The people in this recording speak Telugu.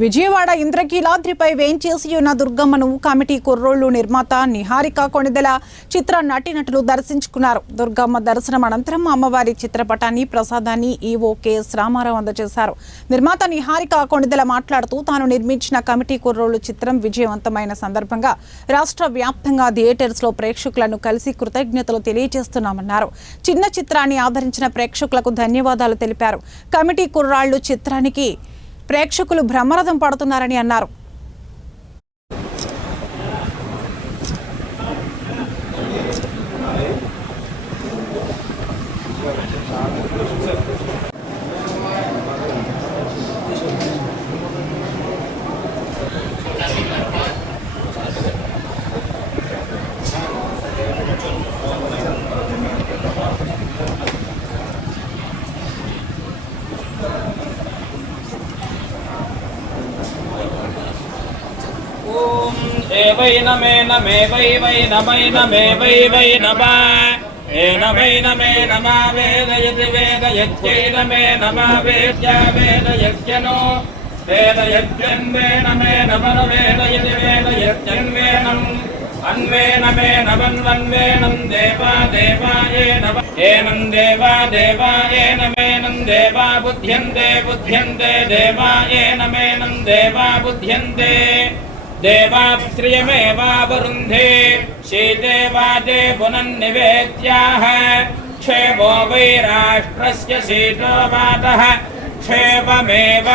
విజయవాడ ఇంద్రకీలాద్రిపై వేంచేసి ఉన్న దుర్గమ్మను కమిటీ కుర్రోళ్లు నిర్మాత నిహారిక కొణిదెల చిత్ర నటినటులు దర్శించుకున్నారు. దుర్గమ్మ దర్శనం అనంతరం అమ్మవారి చిత్రపటాన్ని ప్రసాదాన్ని ఈవో కెఎస్ రామారావు అందజేశారు. నిర్మాత నిహారిక కొణిదెల మాట్లాడుతూ తాను నిర్మించిన కమిటీ కుర్రోళ్లు చిత్రం విజయవంతమైన సందర్భంగా రాష్ట్ర వ్యాప్తంగా థియేటర్స్ లో ప్రేక్షకులను కలిసి కృతజ్ఞతలు తెలియజేస్తున్నామన్నారు. చిన్న చిత్రాన్ని ఆదరించిన ప్రేక్షకులకు ధన్యవాదాలు తెలిపారు. కమిటీ కుర్రాళ్లు చిత్రానికి ప్రేక్షకులు బ్రహ్మరథం పడుతున్నారని అన్నారు. वै नमे नमे वै वै नमै नमे वै वै नमा नमै नमे नमा वेदयति वेदयत्यै नमे नमा वेद्या वेदयत्यनो वेदयत्यन् वे नमे नमन वेदयति वेदयत्यन् वेनम् अन्वे नमे नमन्वन्वेनं देवा देवाये नम एनं देवा देवाये नमेनं देवा बुध्यन्ते बुध्यन्ते देवाये नमेनं देवा बुध्यन्ते देवाश्रियमेवावरुन्धे शीते वाते पुनन्निवेद्याः क्षेमो वै राष्ट्रस्य शीतो वातः क्षेममेव